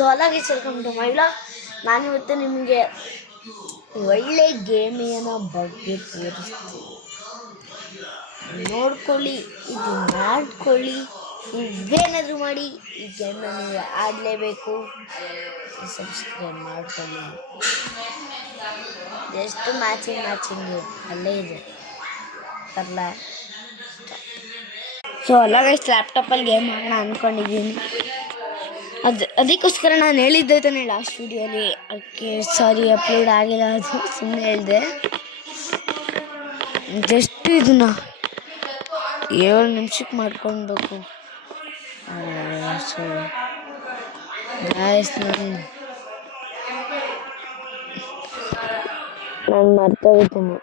So అలాగే welcome to my vlog. ನಾನು ಇವತ್ತು ನಿಮಗೆ ಒಳ್ಳೆ ಗೇಮಿನ ಬಗ್ಗೆ ತೋರಿಸ್ತೀನಿ, ನೋಡ್ಕೊಳ್ಳಿ, ಇದು ಮಾಡ್ಕೊಳ್ಳಿ, ನೀವೇನಾದರೂ ಮಾಡಿ ಈ ಗೇಮ್ನ ನೀವು ಆಡಲೇಬೇಕು. ಸಬ್ಸ್ಕ್ರೈಬ್ ಮಾಡ್ಕೊಳ್ಳಿ. ಜಸ್ಟ್ ಮ್ಯಾಚಿಂಗ್ ಅಲ್ಲೇ ಇದೆ ತರಲ. ಸೊ ಗೈಸ್ ಲ್ಯಾಪ್ಟಾಪಲ್ಲಿ ಗೇಮ್ ಮಾಡೋಣ ಅಂದ್ಕೊಂಡಿದ್ದೀನಿ. ಅದಕ್ಕೋಸ್ಕರ ನಾನು ಹೇಳಿದ್ದೆ ತಾನೆ ಲಾಸ್ಟ್ ವಿಡಿಯೋಲಿ. ಅದಕ್ಕೆ ಸಾರಿ ಅಪ್ಲೋಡ್ ಆಗಿಲ್ಲ, ಅದು ಸುಮ್ಮನೆ ಹೇಳಿದೆ. ಜಸ್ಟ್ ಇದನ್ನ 7 ನಿಮಿಷಕ್ಕೆ ಮಾಡ್ಕೊಳ್ಬೇಕು. ಸೊ ಗಾಯ್ಸ್ ನಾನು ಮರ್ತೋಗ್ತೀನಿ.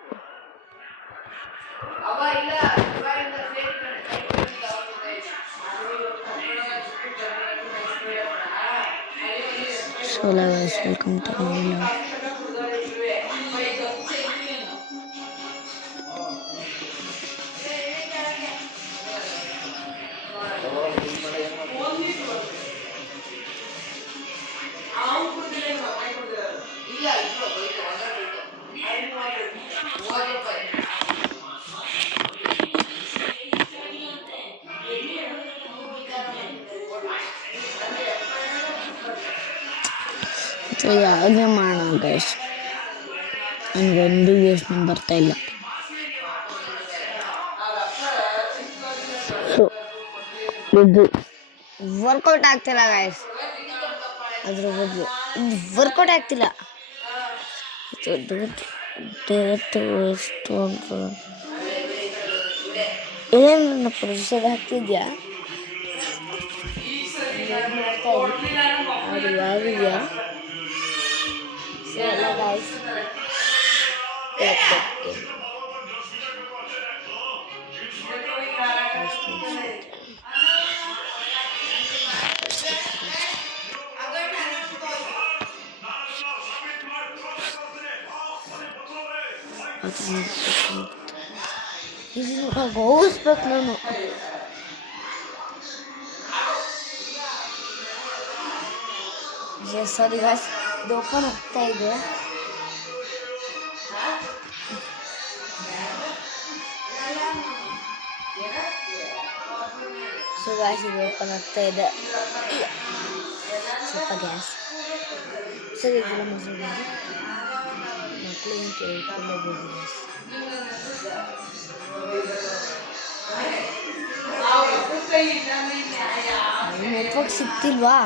So guys, welcome to my vlog. So ಯಾವುದೇ ಮಾಡೋಣ ಗೈಸ್, ನನಗೊಂದು ಯೋಚನೆ ಬರ್ತಾ ಇಲ್ಲ. ಸೊ ಇದು ವರ್ಕೌಟ್ ಆಗ್ತಿಲ್ಲ ಗೈಸ್, ಅದ್ರ ಬದಲು ಇದು ವರ್ಕೌಟ್ ಆಗ್ತಿಲ್ಲ. ಏನೇನು ನನ್ನ ಪ್ರೊಸೆಸರ್ ಆಗ್ತಿದ್ಯಾ, ಅದು ಯಾವಿದೆಯಾ ಎಲ್ಲ ಗೈಸ್. ಇದು ಹೋಗಿಸ್ಬೇಕು ನಾನು. ಸಾರಿ ಗಾಯ್ಸ್, ಇದು ಓಪನ್ ಆಗ್ತಾ ಇದೆ. ಸೊ ಗಾಯ್ಸ್ ಇದು ಓಪನ್ ಆಗ್ತಾ ಇದೆ. ಸ್ವಲ್ಪ ಗ್ಯಾಸ್ ಸರಿ ಇದೆಲ್ಲ ಮಕ್ಕಳಿಗೆ ಕೇಳ್ಕೊಳ್ಳೇಬೋದು ಗ್ಯಾಸ್. ನೆಟ್ವರ್ಕ್ ಸಿಗ್ತಿಲ್ವಾ?